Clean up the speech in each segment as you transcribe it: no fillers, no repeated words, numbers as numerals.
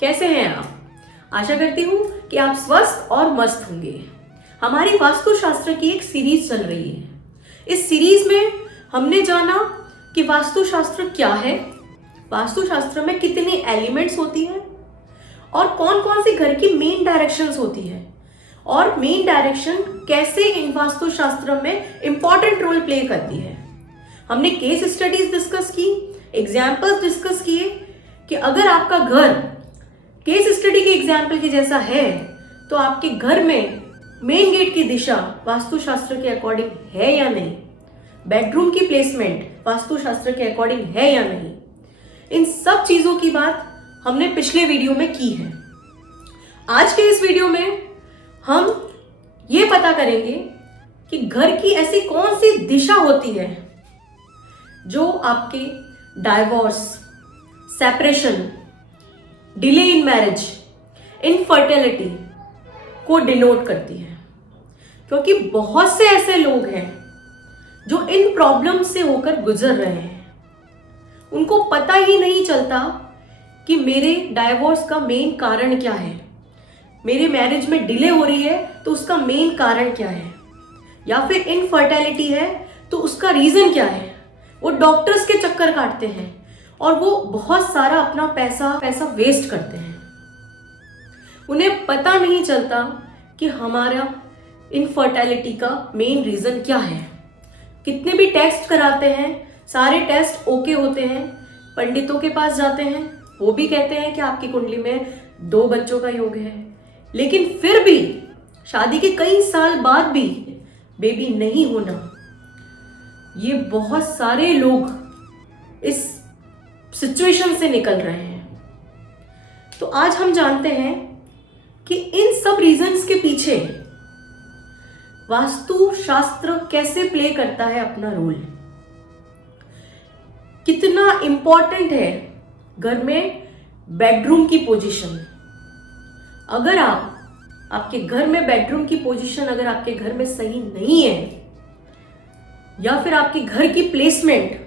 कैसे हैं आप? आशा करती हूँ कि आप स्वस्थ और मस्त होंगे। हमारी वास्तुशास्त्र की एक सीरीज चल रही है। इस सीरीज में हमने जाना कि वास्तुशास्त्र क्या है, वास्तुशास्त्र में कितनी एलिमेंट्स होती हैं और कौन कौन सी घर की मेन डायरेक्शंस होती है और मेन डायरेक्शन कैसे इन वास्तुशास्त्र में इंपॉर्टेंट रोल प्ले करती है। हमने केस स्टडीज डिस्कस की, एग्जाम्पल्स डिस्कस किए कि अगर आपका घर केस स्टडी के एग्जाम्पल के जैसा है तो आपके घर में मेन गेट की दिशा वास्तुशास्त्र के अकॉर्डिंग है या नहीं, बेडरूम की प्लेसमेंट वास्तुशास्त्र के अकॉर्डिंग है या नहीं, इन सब चीजों की बात हमने पिछले वीडियो में की है। आज के इस वीडियो में हम ये पता करेंगे कि घर की ऐसी कौन सी दिशा होती है जो आपके divorce, separation, delay in marriage, infertility को डिनोट करती है। क्योंकि बहुत से ऐसे लोग हैं जो इन प्रॉब्लम से होकर गुजर रहे हैं, उनको पता ही नहीं चलता कि मेरे डाइवोर्स का मेन कारण क्या है, मेरे मैरिज में डिले हो रही है तो उसका मेन कारण क्या है, या फिर इनफर्टिलिटी है तो उसका रीजन क्या है। वो डॉक्टर्स के चक्कर काटते हैं और वो बहुत सारा अपना पैसा वेस्ट करते हैं। उन्हें पता नहीं चलता कि हमारा इनफर्टिलिटी का मेन रीजन क्या है। कितने भी टेस्ट कराते हैं, सारे टेस्ट ओके होते हैं, पंडितों के पास जाते हैं, वो भी कहते हैं कि आपकी कुंडली में 2 बच्चों का योग है, लेकिन फिर भी शादी के कई साल बाद भी बेबी नहीं होना। ये बहुत सारे लोग इस सिचुएशन से निकल रहे हैं। तो आज हम जानते हैं कि इन सब रीजंस के पीछे वास्तुशास्त्र कैसे प्ले करता है अपना रोल, कितना इंपॉर्टेंट है घर में बेडरूम की पोजीशन। अगर आपके घर में बेडरूम की पोजीशन अगर आपके घर में सही नहीं है, या फिर आपके घर की प्लेसमेंट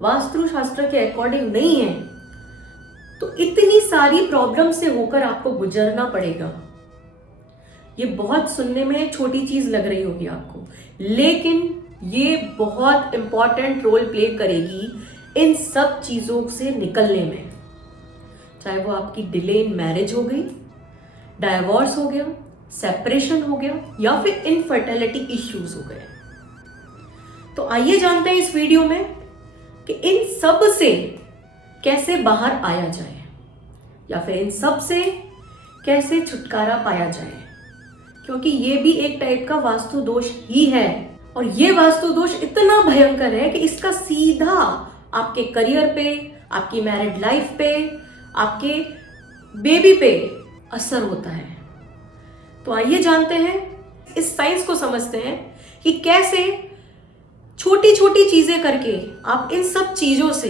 वास्तुशास्त्र के अकॉर्डिंग नहीं है, तो इतनी सारी प्रॉब्लम से होकर आपको गुजरना पड़ेगा। ये बहुत सुनने में छोटी चीज लग रही होगी आपको, लेकिन ये बहुत इंपॉर्टेंट रोल प्ले करेगी इन सब चीजों से निकलने में। चाहे वो आपकी डिले इन मैरिज हो गई, डाइवोर्स हो गया, सेपरेशन हो गया, या फिर इनफर्टिलिटी इश्यूज हो गए। तो आइए जानते हैं इस वीडियो में कि इन सब से कैसे बाहर आया जाए, या फिर इन सब से कैसे छुटकारा पाया जाए। क्योंकि ये भी एक टाइप का वास्तु दोष ही है, और ये वास्तु दोष इतना भयंकर है कि इसका सीधा आपके करियर पे, आपकी मैरिड लाइफ पे, आपके बेबी पे असर होता है। तो आइए जानते हैं, इस साइंस को समझते हैं कि कैसे छोटी छोटी चीजें करके आप इन सब चीजों से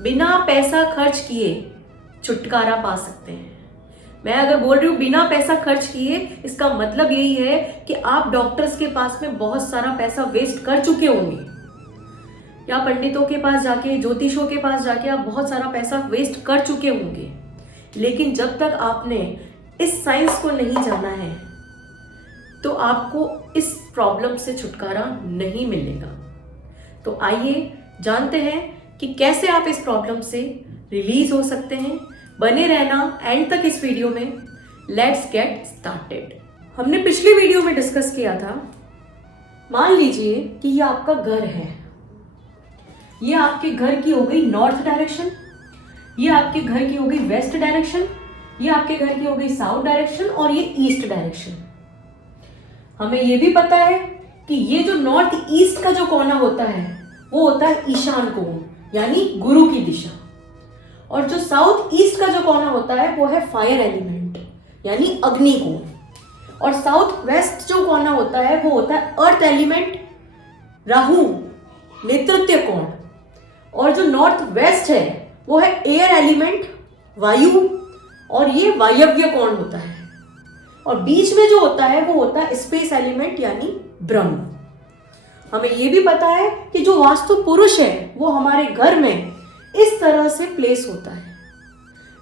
बिना पैसा खर्च किए छुटकारा पा सकते हैं। मैं अगर बोल रही हूँ बिना पैसा खर्च किए, इसका मतलब यही है कि आप डॉक्टर्स के पास में बहुत सारा पैसा वेस्ट कर चुके होंगे, या पंडितों के पास जाके, ज्योतिषों के पास जाके आप बहुत सारा पैसा वेस्ट कर चुके होंगे। लेकिन जब तक आपने इस साइंस को नहीं जाना है तो आपको इस प्रॉब्लम से छुटकारा नहीं मिलेगा। तो आइए जानते हैं कि कैसे आप इस प्रॉब्लम से रिलीज हो सकते हैं। बने रहना एंड तक इस वीडियो में। Let's get started. हमने पिछले वीडियो में डिस्कस किया था, मान लीजिए कि ये आपका घर है, ये आपके घर की हो गई नॉर्थ डायरेक्शन, ये आपके घर की हो गई वेस्ट डायरेक्शन, ये आपके घर की हो गई साउथ डायरेक्शन, और ये ईस्ट डायरेक्शन। हमें ये भी पता है कि ये जो नॉर्थ ईस्ट का जो कोना होता है वो होता है ईशान कोण, यानी गुरु की दिशा, और जो साउथ ईस्ट का जो कोना होता है वो है फायर एलिमेंट, यानी अग्नि कोण, और साउथ वेस्ट जो कोना होता है वो होता है अर्थ एलिमेंट, राहु, नेतृत्व कोण, और जो नॉर्थ वेस्ट है वो है एयर एलिमेंट, वायु, और ये वायव्य कोण होता है, और बीच में जो होता है वो होता है स्पेस एलिमेंट, यानी ब्रह्म। हमें ये भी पता है कि जो वास्तु पुरुष है वो हमारे घर में इस तरह से प्लेस होता है।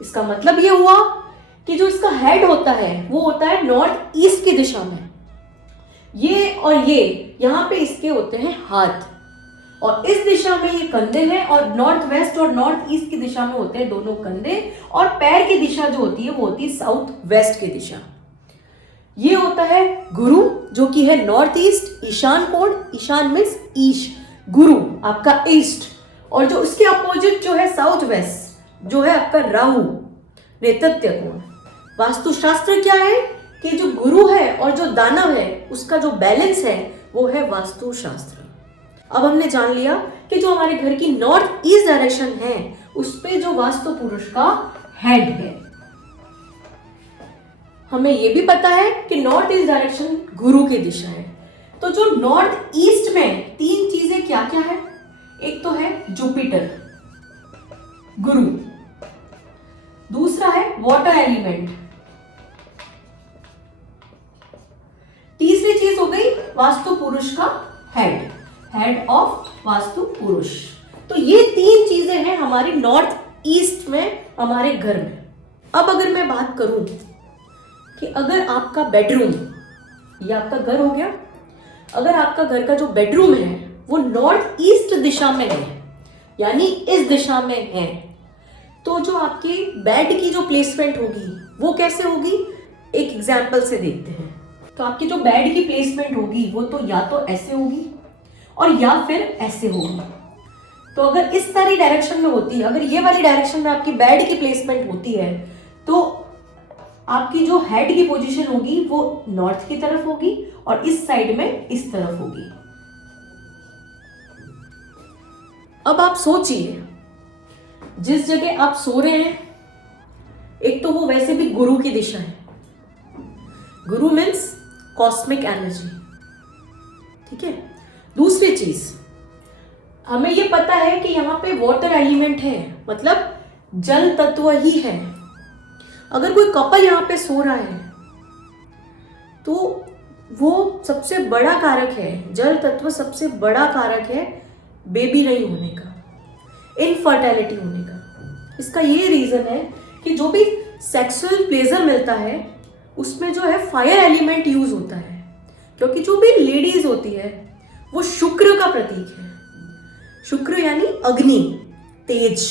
इसका मतलब ये हुआ कि जो इसका हेड होता है वो होता है नॉर्थ ईस्ट की दिशा में, ये और ये यहाँ पे इसके होते हैं हाथ, और इस दिशा में ये कंधे हैं, और नॉर्थ वेस्ट और नॉर्थ ईस्ट की दिशा में होते हैं दोनों कंधे, और पैर की दिशा जो होती है वो होती है साउथ वेस्ट की दिशा। ये होता है गुरु जो कि है नॉर्थ ईस्ट, ईशान कोण, ईशान मीन्स ईश, गुरु आपका ईस्ट, और जो उसके अपोजिट जो है साउथ वेस्ट जो है आपका राहु, नेतृत्व कोण। वास्तुशास्त्र क्या है कि जो गुरु है और जो दानव है उसका जो बैलेंस है वो है वास्तुशास्त्र। अब हमने जान लिया कि जो हमारे घर की नॉर्थ ईस्ट डायरेक्शन है उस पे जो वास्तु पुरुष का हेड है। हमें यह भी पता है कि नॉर्थ ईस्ट डायरेक्शन गुरु की दिशा है। तो जो नॉर्थ ईस्ट में 3 चीजें क्या क्या है, एक तो है जुपिटर गुरु, दूसरा है वाटर एलिमेंट, तीसरी चीज हो गई वास्तु पुरुष का हेड, हेड ऑफ वास्तु पुरुष। तो ये 3 चीजें हैं हमारी नॉर्थ ईस्ट में, हमारे घर में। अब अगर मैं बात करूं कि अगर आपका बेडरूम, ये आपका घर हो गया, अगर आपका घर का जो बेडरूम है वो नॉर्थ ईस्ट दिशा में है, यानी इस दिशा में है, तो जो आपकी बेड की जो प्लेसमेंट होगी वो कैसे होगी, एक एग्जाम्पल से देखते हैं। तो आपकी जो बेड की प्लेसमेंट होगी वो तो या तो ऐसे होगी और या फिर ऐसे होगी। तो अगर इस सारी डायरेक्शन में होती है, अगर ये वाली डायरेक्शन में आपकी बेड की प्लेसमेंट होती है, तो आपकी जो हेड की पोजीशन होगी वो नॉर्थ की तरफ होगी और इस साइड में इस तरफ होगी। अब आप सोचिए, जिस जगह आप सो रहे हैं, एक तो वो वैसे भी गुरु की दिशा है, गुरु मीन्स कॉस्मिक एनर्जी, ठीक है। दूसरी चीज, हमें ये पता है कि यहां पे वाटर एलिमेंट है, मतलब जल तत्व ही है। अगर कोई कपल यहां पे सो रहा है तो वो सबसे बड़ा कारक है, जल तत्व सबसे बड़ा कारक है बेबी नहीं होने का, इनफर्टिलिटी होने का। इसका ये रीजन है कि जो भी सेक्सुअल प्लेजर मिलता है उसमें जो है फायर एलिमेंट यूज होता है, क्योंकि जो भी लेडीज होती है वो शुक्र का प्रतीक है। शुक्र यानी अग्नि, तेज,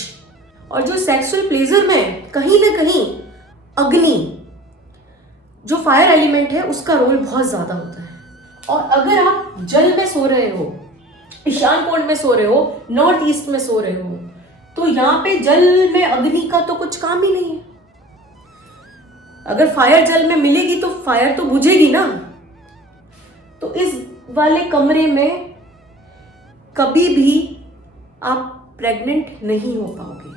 और जो सेक्सुअल प्लेजर में कहीं ना कहीं अग्नि, जो फायर एलिमेंट है, उसका रोल बहुत ज्यादा होता है। और अगर आप जल में सो रहे हो, ईशान कोण में सो रहे हो, नॉर्थ ईस्ट में सो रहे हो, तो यहाँ पे जल में अग्नि का तो कुछ काम ही नहीं है। अगर फायर जल में मिलेगी तो फायर तो बुझेगी ना। तो इस वाले कमरे में कभी भी आप प्रेग्नेंट नहीं हो पाओगे,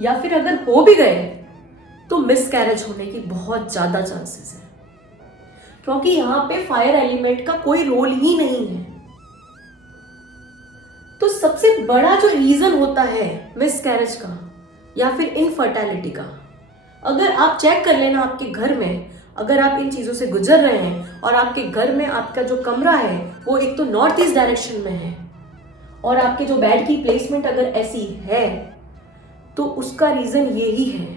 या फिर अगर हो भी गए तो मिसकैरेज होने की बहुत ज्यादा चांसेस है, क्योंकि यहां पे फायर एलिमेंट का कोई रोल ही नहीं है। तो सबसे बड़ा जो रीजन होता है मिसकैरेज का या फिर इनफर्टिलिटी का, अगर आप चेक कर लेना आपके घर में, अगर आप इन चीजों से गुजर रहे हैं और आपके घर में आपका जो कमरा है वो एक तो नॉर्थ ईस्ट डायरेक्शन में है और आपके जो बेड की प्लेसमेंट अगर ऐसी है, तो उसका रीजन यही है।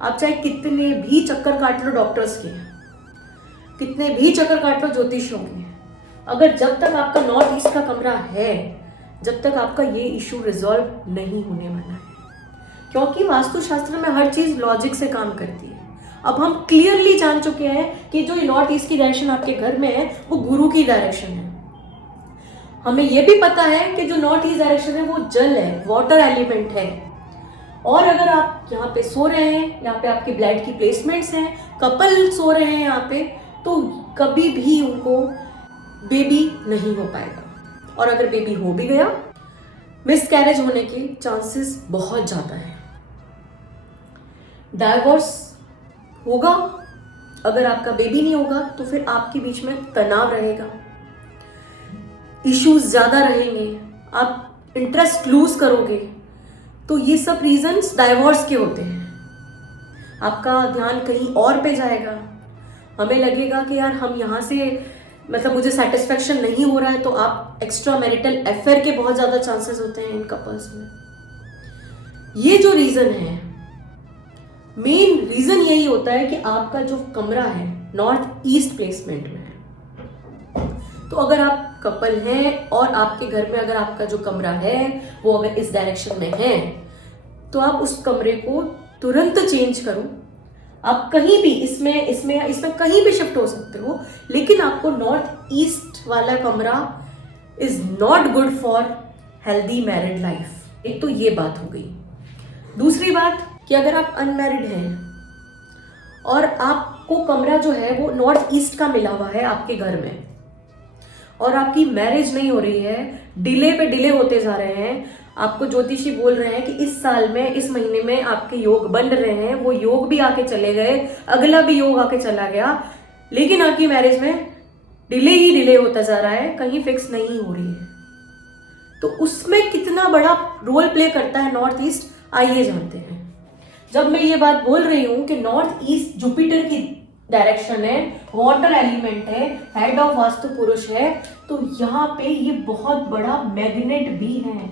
आप चाहे कितने भी चक्कर काट लो डॉक्टर्स के, कितने भी चक्कर काट लो ज्योतिषियों के, अगर जब तक आपका नॉर्थ ईस्ट का कमरा है, जब तक आपका ये इशू रिजॉल्व नहीं होने वाला है, क्योंकि वास्तुशास्त्र में हर चीज लॉजिक से काम करती है। अब हम क्लियरली जान चुके हैं कि जो नॉर्थ ईस्ट की डायरेक्शन आपके घर में है वो गुरु की डायरेक्शन है। हमें यह भी पता है कि जो नॉर्थ ईस्ट डायरेक्शन है वो जल है, वाटर एलिमेंट है। और अगर आप यहाँ पे सो रहे हैं, यहाँ पे आपके ब्लड की प्लेसमेंट्स हैं, कपल सो रहे हैं यहाँ पे, तो कभी भी उनको बेबी नहीं हो पाएगा, और अगर बेबी हो भी गया मिसकैरेज होने के चांसेस बहुत ज्यादा है। डाइवोर्स होगा, अगर आपका बेबी नहीं होगा तो फिर आपके बीच में तनाव रहेगा, इश्यूज ज्यादा रहेंगे, आप इंटरेस्ट लूज करोगे। तो ये सब रीजंस डाइवोर्स के होते हैं। आपका ध्यान कहीं और पे जाएगा, हमें लगेगा कि यार हम यहाँ से, मतलब मुझे सेटिस्फेक्शन नहीं हो रहा है, तो आप एक्स्ट्रा मैरिटल अफेयर के बहुत ज्यादा चांसेस होते हैं इन कपल्स में। ये जो रीजन है, मेन रीजन यही होता है कि आपका जो कमरा है नॉर्थ ईस्ट प्लेसमेंट में है। तो अगर आप कपल हैं और आपके घर में अगर आपका जो कमरा है वो अगर इस डायरेक्शन में है, तो आप उस कमरे को तुरंत चेंज करो। आप कहीं भी इसमें इसमें इसमें कहीं भी शिफ्ट हो सकते हो, लेकिन आपको नॉर्थ ईस्ट वाला कमरा is not good for healthy married life. एक तो ये बात हो गई। दूसरी बात कि अगर आप अनमैरिड हैं और आपको कमरा जो है वो नॉर्थ ईस्ट का मिला हुआ है आपके घर में, और आपकी मैरिज नहीं हो रही है, डिले पे डिले होते जा रहे हैं, आपको ज्योतिषी बोल रहे हैं कि इस साल में इस महीने में आपके योग बन रहे हैं, वो योग भी आके चले गए, अगला भी योग आके चला गया, लेकिन आपकी मैरिज में डिले ही डिले होता जा रहा है, कहीं फिक्स नहीं हो रही है, तो उसमें कितना बड़ा रोल प्ले करता है नॉर्थ ईस्ट, आइए जानते हैं। जब मैं ये बात बोल रही हूं कि नॉर्थ ईस्ट जुपिटर की डायरेक्शन है, वाटर एलिमेंट है, हेड ऑफ वास्तु पुरुष है, तो यहां पे ये बहुत बड़ा मैग्नेट भी है।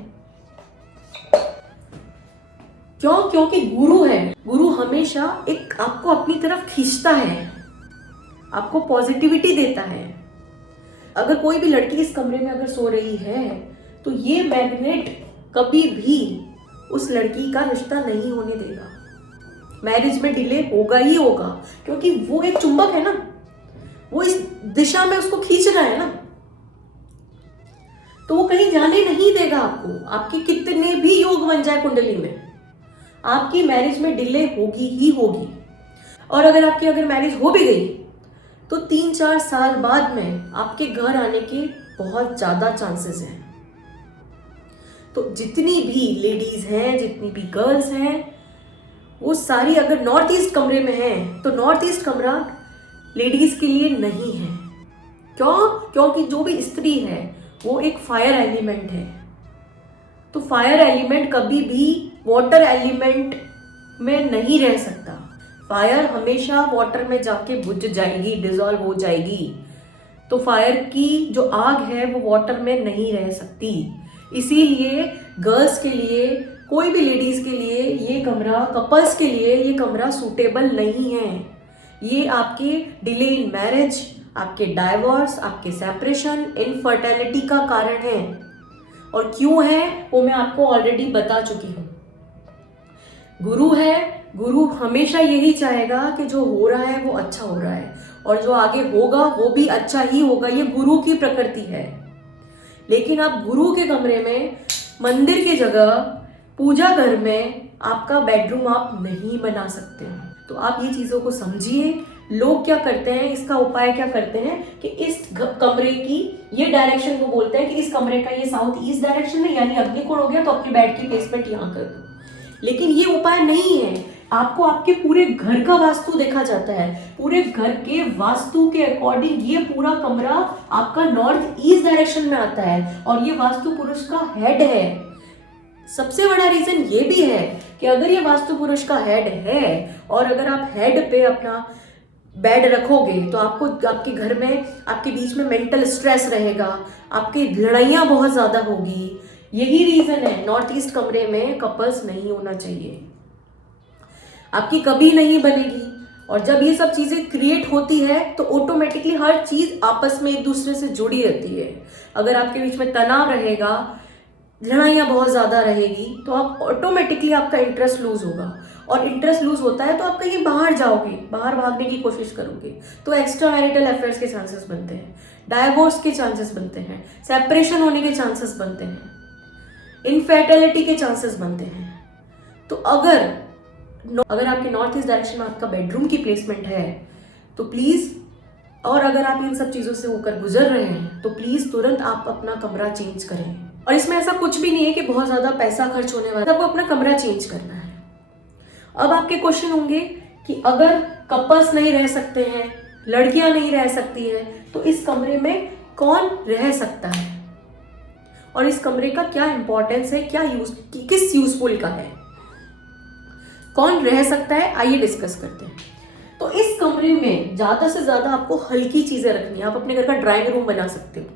क्यों? क्योंकि गुरु है। गुरु हमेशा एक आपको अपनी तरफ खींचता है, आपको पॉजिटिविटी देता है। अगर कोई भी लड़की इस कमरे में अगर सो रही है तो ये मैग्नेट कभी भी उस लड़की का रिश्ता नहीं होने देगा, मैरिज में डिले होगा ही होगा, क्योंकि वो एक चुंबक है ना, वो इस दिशा में उसको खींच रहा है ना, तो वो कहीं जाने नहीं देगा आपको। आपके कितने भी योग बन जाए कुंडली में, आपकी मैरिज में डिले होगी ही होगी। और अगर मैरिज हो भी गई तो 3-4 साल बाद में आपके घर आने के बहुत ज्यादा चांसेस हैं। तो जितनी भी लेडीज हैं, जितनी भी गर्ल्स हैं, वो सारी अगर नॉर्थ ईस्ट कमरे में हैं तो नॉर्थ ईस्ट कमरा लेडीज के लिए नहीं है। क्यों? क्योंकि जो भी स्त्री है वो एक फायर एलिमेंट है, तो फायर एलिमेंट कभी भी वाटर एलिमेंट में नहीं रह सकता। फायर हमेशा वाटर में जाके बुझ जाएगी, डिजॉल्व हो जाएगी, तो फायर की जो आग है वो वाटर में नहीं रह सकती। इसीलिए गर्ल्स के लिए, कोई भी लेडीज के लिए ये कमरा, कपल्स के लिए ये कमरा सूटेबल नहीं है। ये आपके डिले इन मैरिज, आपके डाइवोर्स, आपके सेपरेशन, इनफर्टिलिटी का कारण है। और क्यों है वो मैं आपको ऑलरेडी बता चुकी हूं। गुरु है, गुरु हमेशा यही चाहेगा कि जो हो रहा है वो अच्छा हो रहा है, और जो आगे होगा वो भी अच्छा ही होगा, ये गुरु की प्रकृति है। लेकिन आप गुरु के कमरे में, मंदिर की जगह, पूजा घर में आपका बेडरूम आप नहीं बना सकते हैं। तो आप ये चीजों को समझिए। लोग क्या करते हैं, इसका उपाय क्या करते हैं कि इस कमरे की ये डायरेक्शन को बोलते हैं कि इस कमरे का ये साउथ ईस्ट डायरेक्शन है, यानी अग्निकोण हो गया, तो अपने बेड की प्लेसमेंट यहाँ कर दो। लेकिन ये उपाय नहीं है। आपको आपके पूरे घर का वास्तु देखा जाता है, पूरे घर के वास्तु के अकॉर्डिंग ये पूरा कमरा आपका नॉर्थ ईस्ट डायरेक्शन में आता है, और ये वास्तु पुरुष का हेड है। सबसे बड़ा रीजन ये भी है कि अगर ये वास्तु पुरुष का हेड है, और अगर आप हेड पे अपना बेड रखोगे, तो आपको आपके घर में, आपके बीच में मेंटल स्ट्रेस रहेगा, आपकी लड़ाइयाँ बहुत ज्यादा होगी। यही रीजन है नॉर्थ ईस्ट कमरे में कपल्स नहीं होना चाहिए, आपकी कभी नहीं बनेगी। और जब ये सब चीजें क्रिएट होती है तो ऑटोमेटिकली हर चीज आपस में एक दूसरे से जुड़ी रहती है। अगर आपके बीच में तनाव रहेगा, लड़ाइयाँ बहुत ज्यादा रहेगी, तो आप ऑटोमेटिकली आपका इंटरेस्ट लूज होगा, और इंटरेस्ट लूज होता है तो आप कहीं बाहर जाओगे, बाहर भागने की कोशिश करोगे, तो एक्स्ट्रा मैरिटल अफेयर्स के चांसेस बनते हैं, डाइवोर्स के चांसेस बनते हैं, सेपरेशन होने के चांसेस बनते हैं, इनफर्टिलिटी के चांसेस बनते हैं। तो अगर आपके नॉर्थ ईस्ट डायरेक्शन में आपका बेडरूम की प्लेसमेंट है तो प्लीज, और अगर आप इन सब चीजों से होकर गुजर रहे हैं तो प्लीज तुरंत आप अपना कमरा चेंज करें। और इसमें ऐसा कुछ भी नहीं है कि बहुत ज्यादा पैसा खर्च होने वाला है, आपको अपना कमरा चेंज करना है। अब आपके क्वेश्चन होंगे कि अगर कपल्स नहीं रह सकते हैं, लड़कियां नहीं रह सकती है, तो इस कमरे में कौन रह सकता है, और इस कमरे का क्या इंपॉर्टेंस है, क्या किस यूजफुल का है, कौन रह सकता है, आइए डिस्कस करते हैं। तो इस कमरे में ज्यादा से ज्यादा आपको हल्की चीजें रखनी है। आप अपने घर का ड्राइंग रूम बना सकते हो,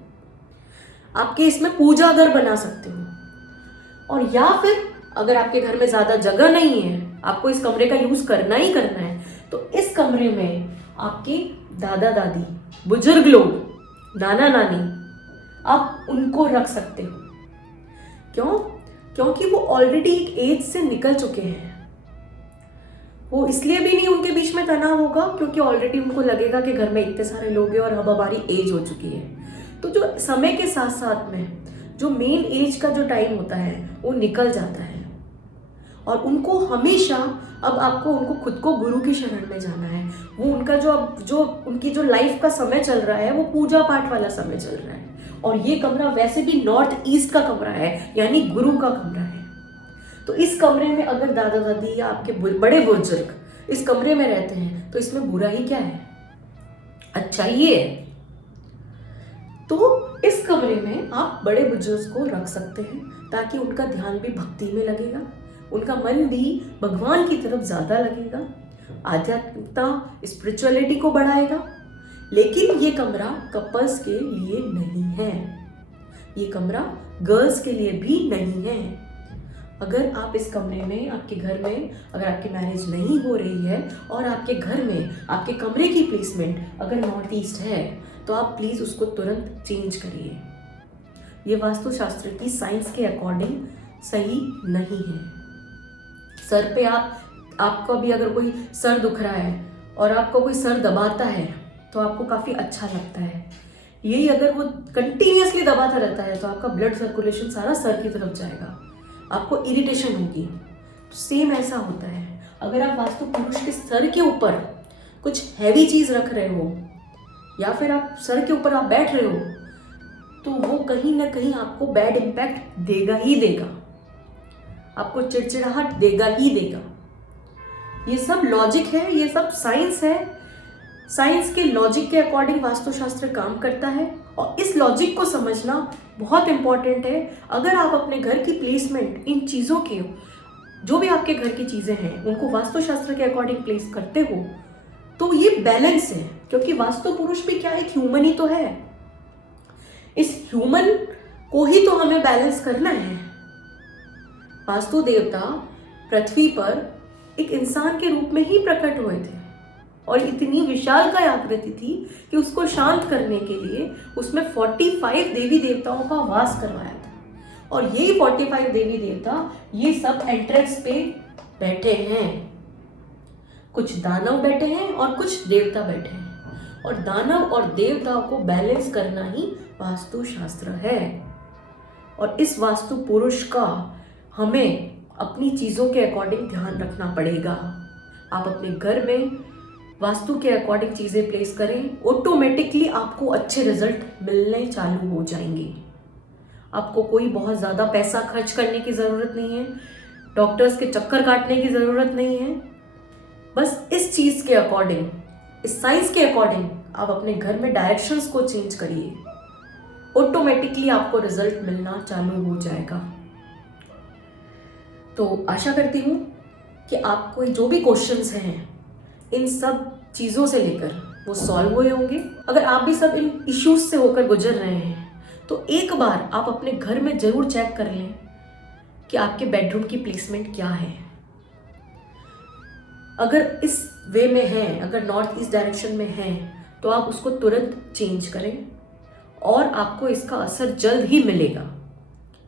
आपके इसमें पूजा घर बना सकते हो, और या फिर अगर आपके घर में ज़्यादा जगह नहीं है, आपको इस कमरे का यूज़ करना ही करना है, तो इस कमरे में आपके दादा दादी, बुजुर्ग लोग, नाना नानी, आप उनको रख सकते हो। क्यों? क्योंकि वो ऑलरेडी एक एज से निकल चुके हैं। वो इसलिए भी नहीं उनके बीच में तनाव होगा क्योंकि ऑलरेडी उनको लगेगा कि घर में इतने सारे लोग हैं और अब हमारी एज हो चुकी है। तो जो समय के साथ साथ में जो मेन एज का जो टाइम होता है वो निकल जाता है, और उनको हमेशा अब आपको उनको खुद को गुरु की शरण में जाना है। वो उनका जो उनकी जो लाइफ का समय चल रहा है वो पूजा पाठ वाला समय चल रहा है, और ये कमरा वैसे भी नॉर्थ ईस्ट का कमरा है, यानी गुरु का कमरा है। तो इस कमरे में अगर दादा दादी या आपके बड़े बुजुर्ग इस कमरे में रहते हैं तो इसमें बुरा ही क्या है, अच्छा ही है। तो इस कमरे में आप बड़े बुजुर्ग को रख सकते हैं ताकि उनका ध्यान भी भक्ति में लगेगा, उनका मन भी भगवान की तरफ ज्यादा लगेगा, आध्यात्मिकता, स्पिरिचुअलिटी को बढ़ाएगा। लेकिन ये कमरा कपल्स के लिए नहीं है, ये कमरा गर्ल्स के लिए भी नहीं है। अगर आप इस कमरे में, आपके घर में अगर आपकी मैरिज नहीं हो रही है और आपके घर में आपके कमरे की प्लेसमेंट अगर नॉर्थ ईस्ट है, तो आप प्लीज उसको तुरंत चेंज करिए। ये वास्तुशास्त्र की साइंस के अकॉर्डिंग सही नहीं है। सर पे आपको भी अगर कोई सर दुख रहा है और आपको कोई सर दबाता है तो आपको काफ़ी अच्छा लगता है। यही अगर वो कंटिन्यूसली दबाता रहता है तो आपका ब्लड सर्कुलेशन सारा सर की तरफ जाएगा, आपको इरिटेशन होगी। तो सेम ऐसा होता है, अगर आप वास्तु पुरुष के सर के ऊपर कुछ हैवी चीज़ रख रहे हो या फिर आप सर के ऊपर आप बैठ रहे हो, तो वो कहीं ना कहीं आपको बैड इम्पैक्ट देगा ही देगा, आपको चिड़चिड़ाहट देगा ही देगा। ये सब लॉजिक है, ये सब साइंस है। साइंस के लॉजिक के अकॉर्डिंग वास्तुशास्त्र काम करता है, और इस लॉजिक को समझना बहुत इंपॉर्टेंट है। अगर आप अपने घर की प्लेसमेंट इन चीज़ों की, जो भी आपके घर की चीज़ें हैं, उनको वास्तुशास्त्र के अकॉर्डिंग प्लेस करते हो तो ये बैलेंस है, क्योंकि वास्तु पुरुष भी क्या एक ह्यूमन ही तो है। इस ह्यूमन को ही तो हमें बैलेंस करना है। वास्तु देवता पृथ्वी पर एक इंसान के रूप में ही प्रकट हुए थे, और इतनी विशालकाय आकृति थी कि उसको शांत करने के लिए उसमें 45 देवी देवताओं का वास करवाया था। और यही 45 देवी देवता ये सब एंट्रेंस पे बैठे हैं। कुछ दानव बैठे हैं और कुछ देवता बैठे हैं, और दानव और देवताओं को बैलेंस करना ही वास्तुशास्त्र है। और इस वास्तु पुरुष का हमें अपनी चीज़ों के अकॉर्डिंग ध्यान रखना पड़ेगा। आप अपने घर में वास्तु के अकॉर्डिंग चीज़ें प्लेस करें, ऑटोमेटिकली आपको अच्छे रिजल्ट मिलने चालू हो जाएंगे। आपको कोई बहुत ज़्यादा पैसा खर्च करने की ज़रूरत नहीं है, डॉक्टर्स के चक्कर काटने की ज़रूरत नहीं है। बस इस चीज़ के अकॉर्डिंग, इस साइंस के अकॉर्डिंग आप अपने घर में डायरेक्शंस को चेंज करिए, ऑटोमेटिकली आपको रिजल्ट मिलना चालू हो जाएगा। तो आशा करती हूँ कि आपको जो भी क्वेश्चंस हैं इन सब चीज़ों से लेकर वो सॉल्व हुए होंगे। अगर आप भी सब इन इश्यूज से होकर गुजर रहे हैं तो एक बार आप अपने घर में ज़रूर चेक कर लें कि आपके बेडरूम की प्लेसमेंट क्या है। अगर इस वे में है, अगर नॉर्थ ईस्ट डायरेक्शन में है, तो आप उसको तुरंत चेंज करें और आपको इसका असर जल्द ही मिलेगा।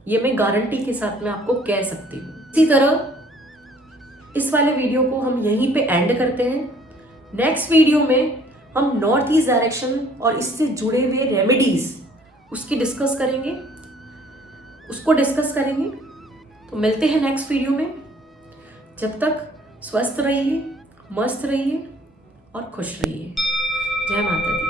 ये मैं गारंटी के साथ में आपको कह सकती हूँ। इसी तरह इस वाले वीडियो को हम यहीं पे एंड करते हैं। नेक्स्ट वीडियो में हम नॉर्थ ईस्ट डायरेक्शन और इससे जुड़े हुए रेमेडीज उसको डिस्कस करेंगे। तो मिलते हैं नेक्स्ट वीडियो में। जब तक स्वस्थ रहिए, मस्त रहिए और खुश रहिए। जय माता दी।